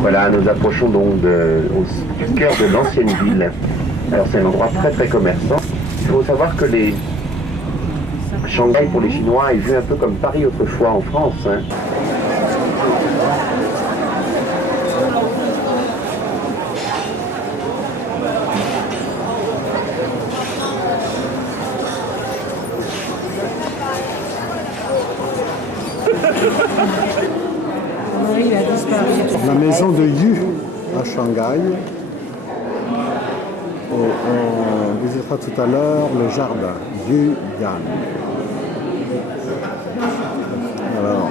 Voilà, nous approchons donc au cœur de l'ancienne ville. Alors c'est un endroit très très commerçant. Il faut savoir que Shanghai pour les Chinois est vu un peu comme Paris autrefois en France. Hein. La maison de Yu à Shanghai. Et on visitera tout à l'heure le jardin Yu Yan. Alors,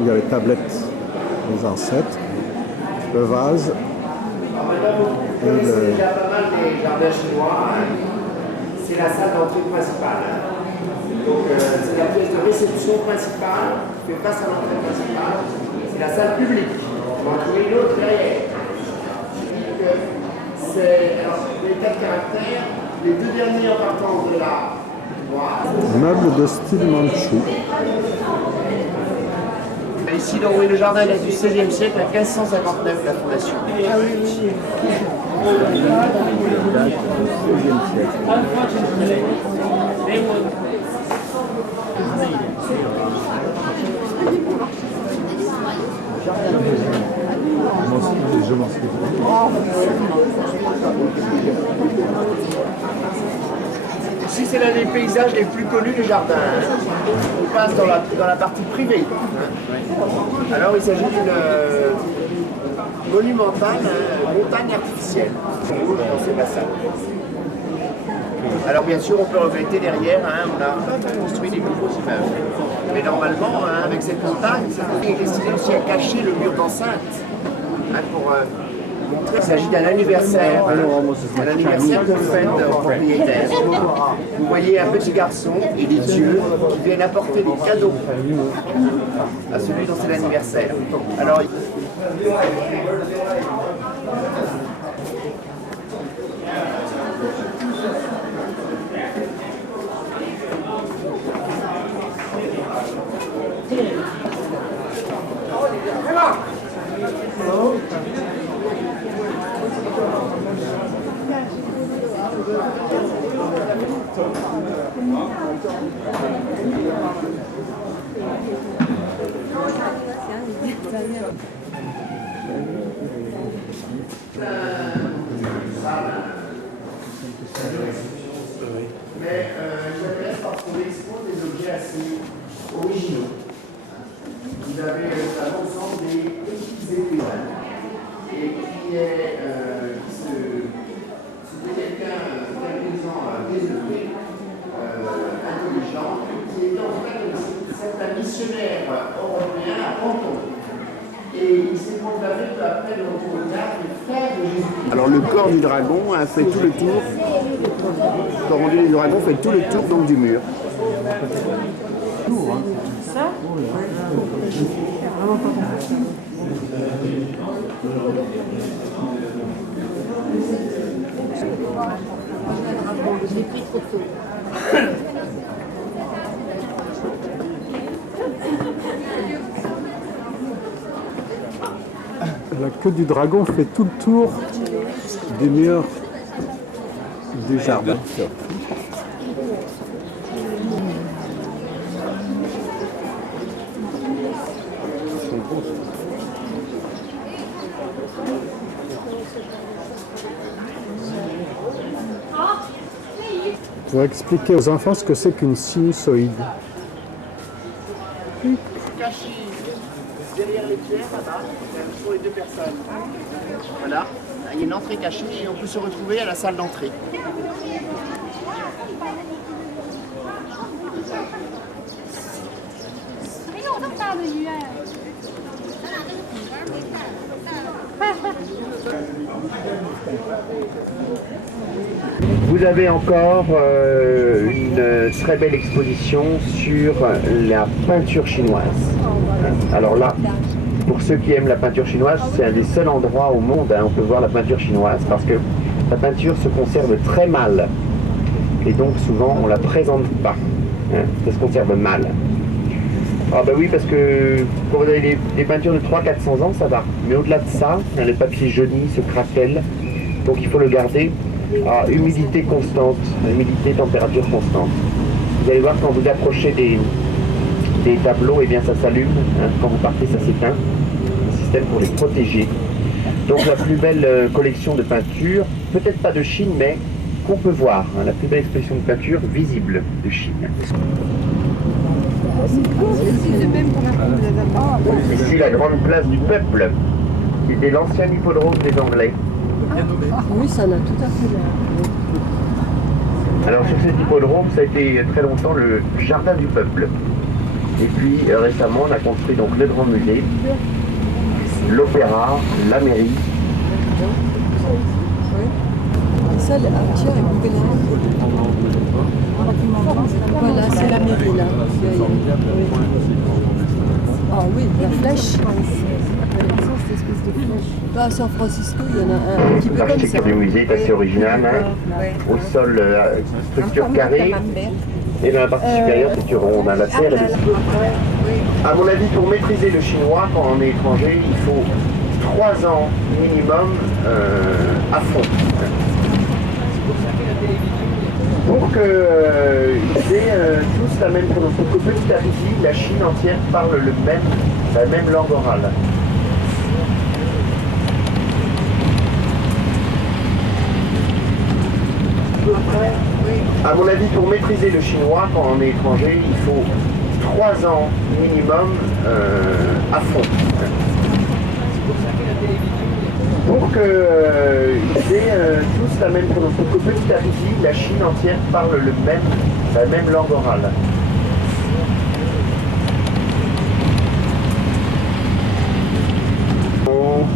il y a les tablettes des ancêtres, le vase et le... Il y a pas mal des jardins chinois. C'est la salle d'entrée principale. Donc c'est la pièce de réception principale qui fait face à l'entrée principale. C'est la salle publique. On va trouver une autre derrière. Alors, les 4 caractères, les 2 derniers en partant de la droite. Meuble de style manchou. Ici, donc, oui, le jardin date du XVIe siècle, à 1559, la fondation. Ah oui, oui. Je m'en suis. Ici, c'est l'un des paysages les plus connus du jardin. On passe dans la partie privée. Alors, il s'agit d'une monumentale montagne artificielle. Dans ces bassins. Alors, bien sûr, on peut regretter derrière, on a construit des nouveaux immeubles. Mais normalement, avec cette montagne, c'est destiné aussi à cacher le mur d'enceinte. Pour montrer qu'il s'agit d'un anniversaire, un anniversaire de fête propriétaire. Vous voyez un petit garçon et des dieux qui viennent apporter des cadeaux à celui dont c'est l'anniversaire. Alors, mais j'intéresse parce qu'on expose des objets assez originaux. Vous avez l'ensemble des petites épées et c'était quelqu'un d'intelligent, développé, intelligent, qui était en fait certain missionnaire européen à Canton. Et il s'est proclamé peu après le retour au théâtre, le frère de Jésus. Alors le corps du dragon a fait tout le tour, le corps ondulé du dragon fait tout le tour donc, du mur. Ça je l'ai pris trop tôt. La queue du dragon fait tout le tour du mur du jardin. Je vais expliquer aux enfants ce que c'est qu'une sinusoïde. Caché derrière les pierres là-bas, pour les 2 personnes. Voilà, il y a une entrée cachée et on peut se retrouver à la salle d'entrée. Vous avez encore une très belle exposition sur la peinture chinoise. Alors là, pour ceux qui aiment la peinture chinoise, c'est un des seuls endroits au monde où on peut voir la peinture chinoise parce que la peinture se conserve très mal et donc souvent on ne la présente pas. Ça se conserve mal. Ah bah oui, parce que quand vous avez des peintures de 300-400 ans, ça va. Mais au-delà de ça, le papier jaunit, se craquelle. Donc il faut le garder à humidité constante, humidité, température constante. Vous allez voir quand vous approchez des tableaux, et bien ça s'allume. Hein. Quand vous partez, ça s'éteint. Un système pour les protéger. Donc la plus belle collection de peintures, peut-être pas de Chine, mais qu'on peut voir. Hein, la plus belle expression de peinture visible de Chine. Ici la grande place du peuple, qui était l'ancien hippodrome des Anglais. Oui, ça l'a tout à fait l'air. Alors sur cet hippodrome, ça a été très longtemps le jardin du peuple. Et puis récemment, on a construit donc le grand musée, l'opéra, la mairie. Et ça, tiens, voilà, c'est la mairie là. Ah oui, la flèche. À San Francisco, il y en a un petit peu comme ça. L'architecture du musée est assez originale. Hein. Au sol, structure carrée. Et dans la partie supérieure, c'est ronde. La terre est de... À mon avis, pour maîtriser le chinois quand on est étranger, il faut 3 ans minimum à fond. Pour qu'ils aient tous la même prononciation. Pour que petit à petit, la Chine entière parle la même langue orale. À mon avis, pour maîtriser le chinois quand on est étranger, il faut 3 ans minimum à fond. Pour qu'ils aient tous la même prononciation. Pour que petit à petit, la Chine entière parle la même langue orale.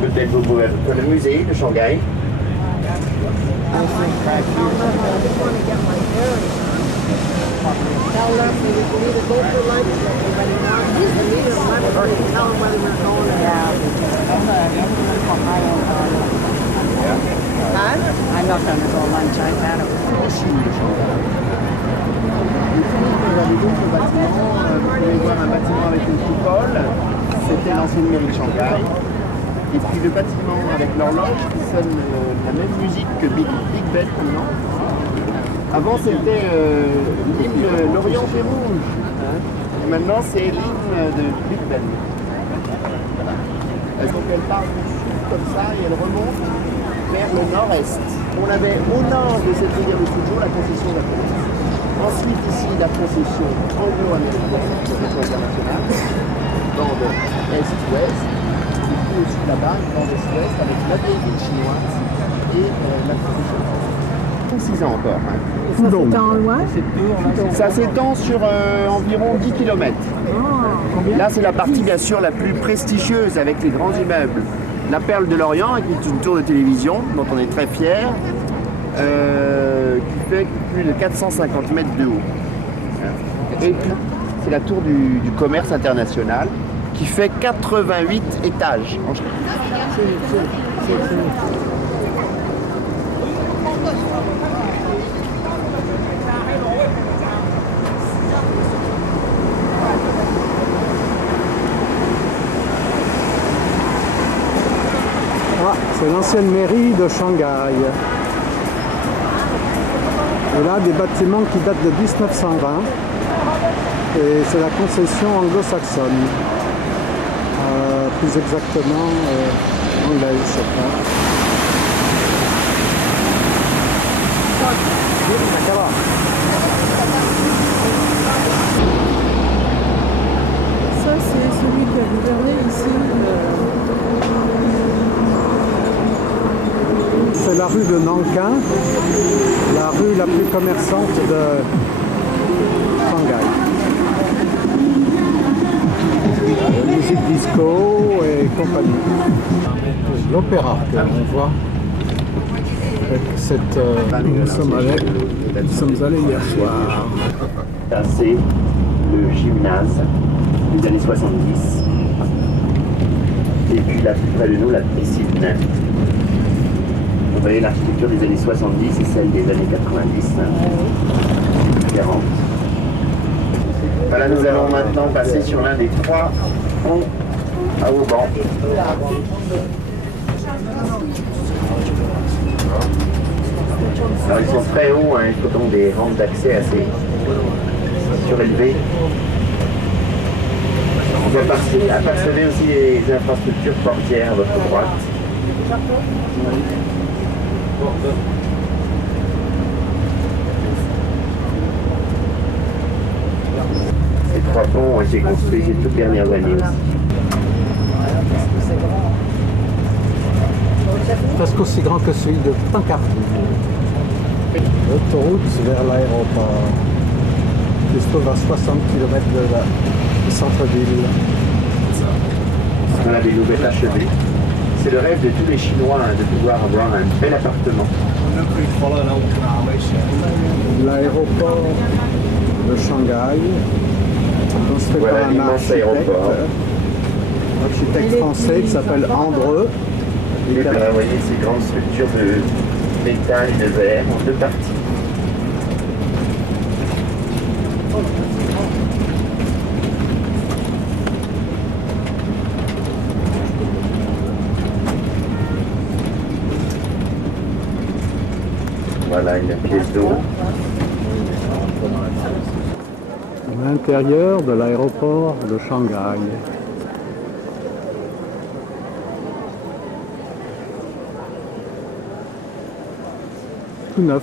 Peut-être vous pouvez faire le musée de Shanghai. I'm not going to go lunch. I've had it. Vous pouvez voir un bâtiment avec une coupole, c'était l'ancienne mairie de Shanghai. Et puis le bâtiment avec l'horloge qui sonne la même musique que Big Ben maintenant. Avant c'était l'hymne L'Orient est rouge. Hein. Et maintenant c'est l'hymne de Big Ben. Donc elle part du sud comme ça et elle remonte vers le nord-est. On avait au nord de cette rivière de Suzhou la concession de la police. Ensuite ici la concession anglo-américaine de réseau international, bande est-ouest. Et puis au-dessus là-bas, une bande est-ouest avec la vieille ville chinoise et la concession. 6 ans encore. Hein. Ça s'étend loin. Ça s'étend sur environ 10 km. Là, c'est la partie, bien sûr, la plus prestigieuse avec les grands immeubles. La Perle de l'Orient, qui est une tour de télévision dont on est très fiers, qui fait plus de 450 mètres de haut. Et puis, c'est la tour du commerce international, qui fait 88 étages. C'est l'ancienne mairie de Shanghai. Et là, des bâtiments qui datent de 1920. Et c'est la concession anglo-saxonne. Plus exactement anglaise, je crois. Ça, c'est celui qui a gouverné ici. C'est la rue de Nankin, la rue la plus commerçante de Shanghai. Musique disco et compagnie. L'opéra que l'on voit avec cette... nous sommes allés hier soir. Là, c'est le gymnase des années 70. Et puis là, plus près de nous, la piscine. Vous voyez, l'architecture des années 70 et celle des années 90, différentes. Voilà, nous allons maintenant passer sur l'un des 3 ponts à Auban. Alors, ils sont très hauts, hein, il faut donc des rampes d'accès assez surélevées. Vous apercevez aussi les infrastructures portières à votre droite. Ces 3 ponts ont été construits ces toutes dernières années aussi. Presque aussi grand que celui de Pancardie. L'autoroute vers l'aéroport, qui se trouve à 60 km du centre-ville. On a des nouvelles achevées. C'est le rêve de tous les Chinois hein, de pouvoir avoir un bel appartement. L'aéroport de Shanghai, construit Voilà par un l'immense aéroport. architecte français qui s'appelle Andreu. Et là, vous voyez ces grandes structures de métal et de verre en 2 parties. Voilà une pièce d'eau. L'intérieur de l'aéroport de Shanghai. Tout neuf.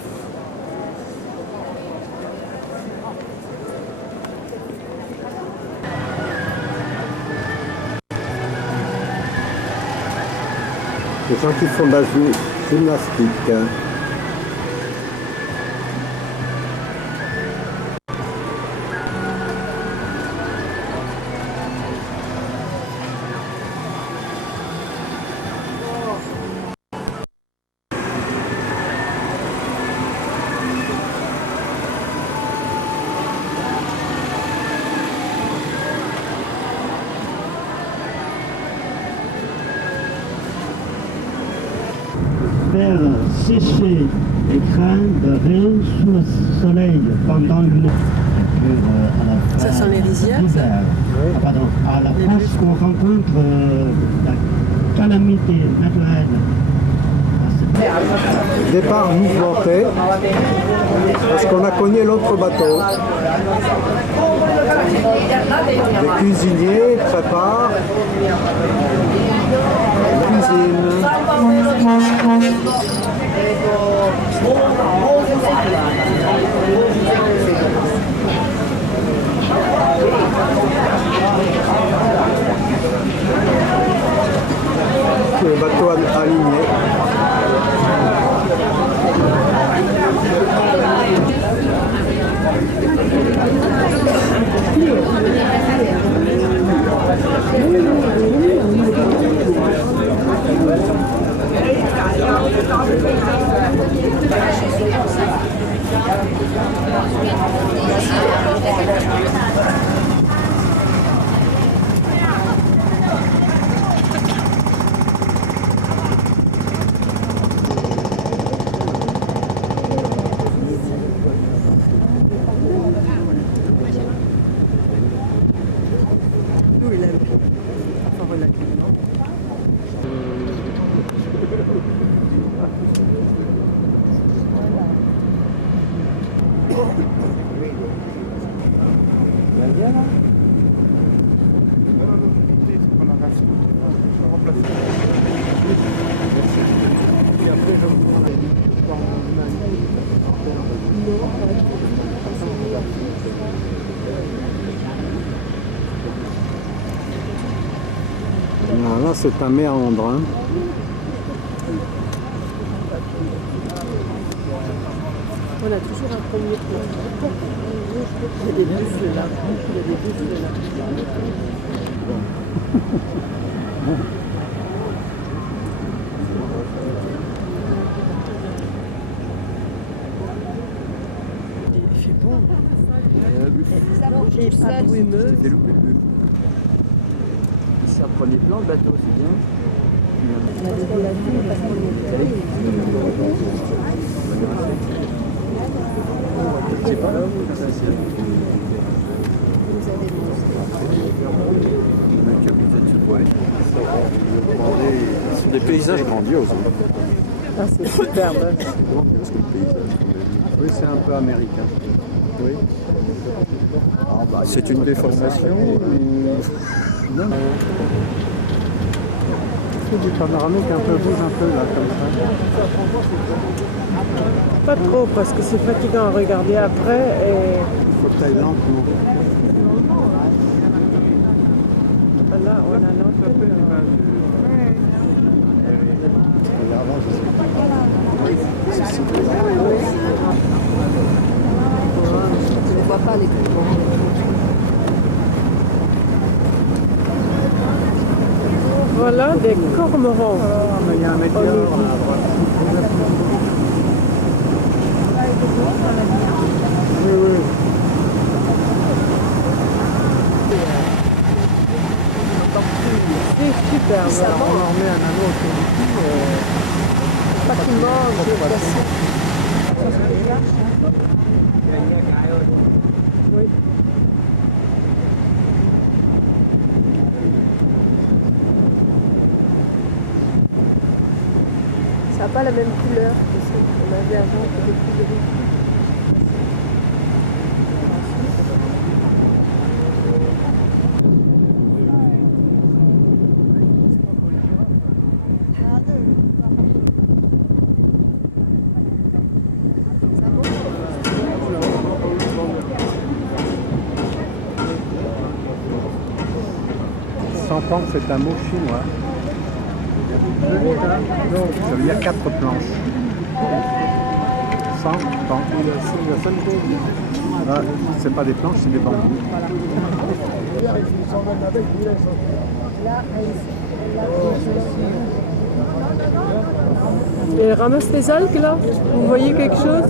Les gens qui font de la gymnastique. Faire sécher les grains de riz sous le soleil pendant une Ça sent les rizières, ça. Ah, pardon, à la place qu'on rencontre la calamité naturelle. Départ mouvementé, parce qu'on a cogné l'autre bateau. Les cuisiniers préparent la cuisine. Le bateau aligné. Nous, il a le pied. Enfin, relax. Là, c'est un méandre. Hein. On a toujours un premier plan. Il y a des buffles là. Il y a des buffles là. Il fait bon. Et pas brumeux. Ça prenait plein de bateaux, c'est bien. C'est pas là où ça Ce sont des paysages grandioses. Ah, c'est superbe. Oui, c'est un peu américain. Oui. C'est une déformation Non. C'est du panoramique un peu rouge, un peu là, comme ça. Pas trop, parce que c'est fatigant à regarder après. Et Il faut que tu ailles lentement. là, on a l'antenne. Je ne vois pas les Voilà des cormorans. Mais il y a un météore à droite. Oui, oui. C'est superbe. On en remet un autre. pas qui mangent, Oui. ça n'a pas la même couleur que ce qu'on avait avant, qui était plus gris. Sampan, c'est un mot chinois. Ça veut dire 4 planches. Sampan. Là, c'est pas des planches, c'est des bambous. Et elle ramasse les algues là. Vous voyez quelque chose?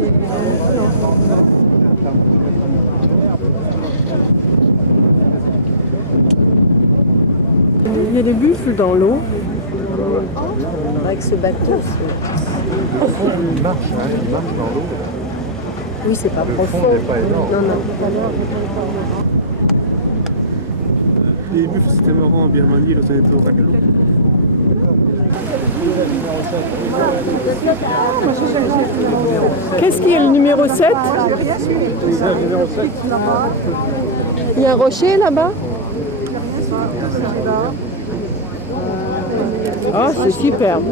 Il y a des buffles dans l'eau. Avec ce bateau. Il marche dans l'eau. Oui, c'est pas Le profond. fond n'est pas énorme. Non, non. Les buffles, c'était marrant en Birmanie, là, ça a été au ras de l'eau. Qu'est-ce qui est le numéro 7? Il y a un rocher là-bas? Ah, c'est superbe.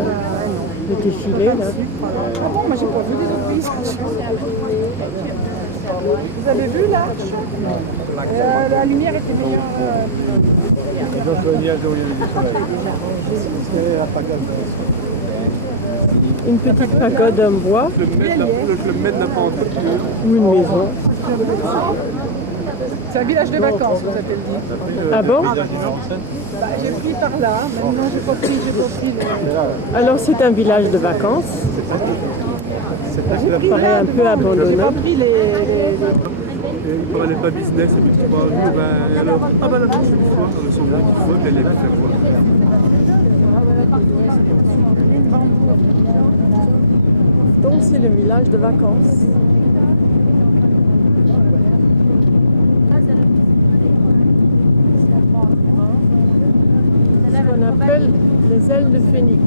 Le défilé là. Vous avez vu l'arche? La lumière était meilleure. Une petite pagode en bois Le club Med n'a pas entré. ou une maison. C'est un village de vacances, vous appelez dit. Ah bon? J'ai pris par là, maintenant j'ai pas pris Alors c'est un village de vacances. Ça paraît un peu abandonné. j'ai pas pris les... Il ne parlait pas business, et puis 3 jours, alors, la prochaine fois, on semble qu'il faut qu'elle ait pu faire quoi. Donc c'est le village de vacances. Ce qu'on appelle les ailes de phénix.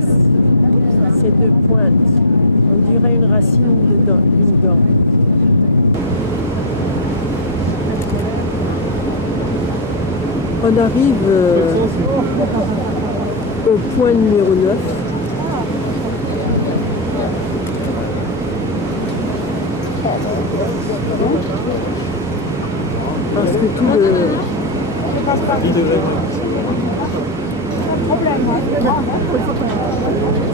Ces deux pointes. On dirait une racine d'une dent. On arrive au point numéro 9. Parce que tout le...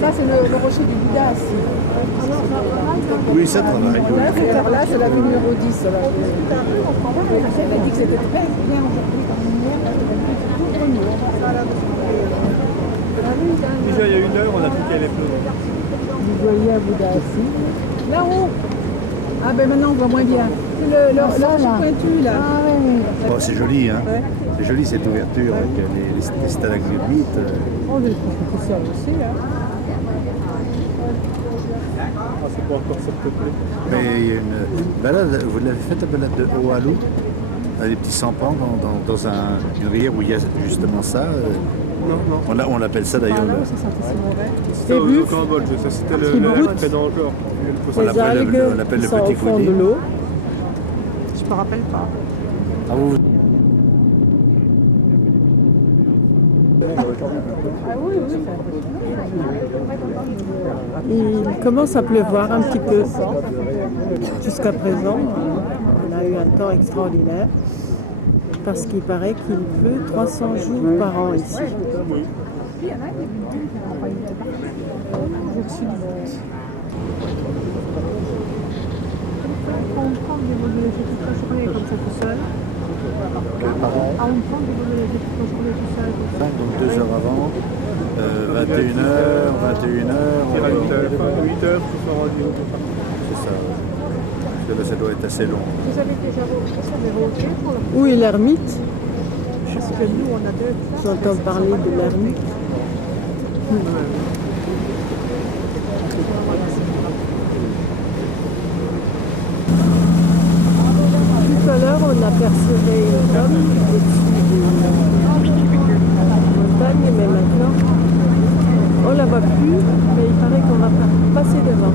Ça c'est le rocher du Bouddha. Oui, ça travaille. Là c'est la rue numéro 10. Là. Elle a dit que c'était très bien Déjà, il y a 1 heure, on a cru qu'elle allait pleurer. Vous voyez un Bouddha assis. là-haut. Ah ben maintenant on voit moins bien. C'est le rocher pointu là. Oh, c'est joli, hein. C'est joli cette ouverture avec les stalagmites. Oh, mais je pense que c'est ça aussi, hein. Ah, c'est pas encore ça, s'il te plaît. Mais il y a une balade, vous l'avez faite la balade de Oahu des petits sampans dans une rivière où il y a justement ça. Non. On l'appelle ça d'ailleurs. C'était au Cambodge, ça c'était le qui dans le corps. On l'appelle le petit fond de coulis. l'eau. Je me rappelle pas. Ah, vous... Il commence à pleuvoir un petit peu. Jusqu'à présent, on a eu un temps extraordinaire parce qu'il paraît qu'il pleut 300 jours par an ici. Donc 2 heures avant, 21h, 21h. 8h, tout sera rendu. C'est ça. Parce que là, ça doit être assez long. Vous avez déjà voté pour le... Où est l'ermite? Parce que nous, on a deux. J'entends parler de l'ermite. Tout à l'heure, on apercevait une homme au-dessus de la montagne, mais maintenant, on la voit plus, mais il paraît qu'on va passer devant.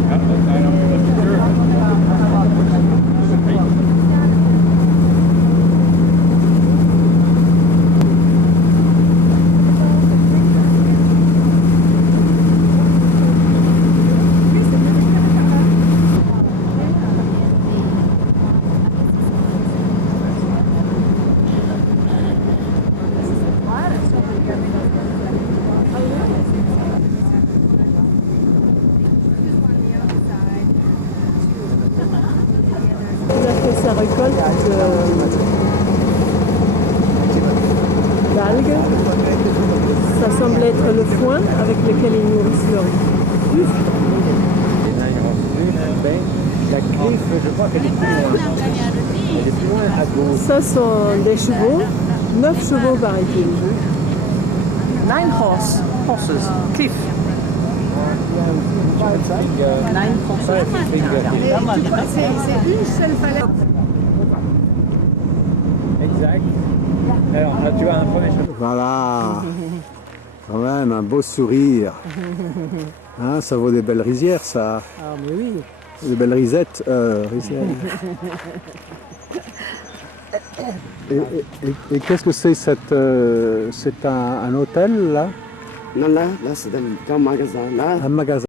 Sa récolte d'algues. Ça semble être le foin avec lequel ils nourrissent leur buffle. La griffe, je crois qu'elle est plus loin. Elle est plus loin à gauche. Ça sont des chevaux, 9 chevaux paraît-il. 9 horses. Cliff. 9 horses. C'est une seule falaise. Exact. Alors, là, tu as un premier cheval. Voilà. Quand même, un beau sourire. Hein, ça vaut des belles rizières, ça. Ah mais oui. Des belles risettes. Rizières. Et qu'est-ce que c'est cette... c'est un hôtel, là? Non, là c'est un grand magasin. Là, Un magasin.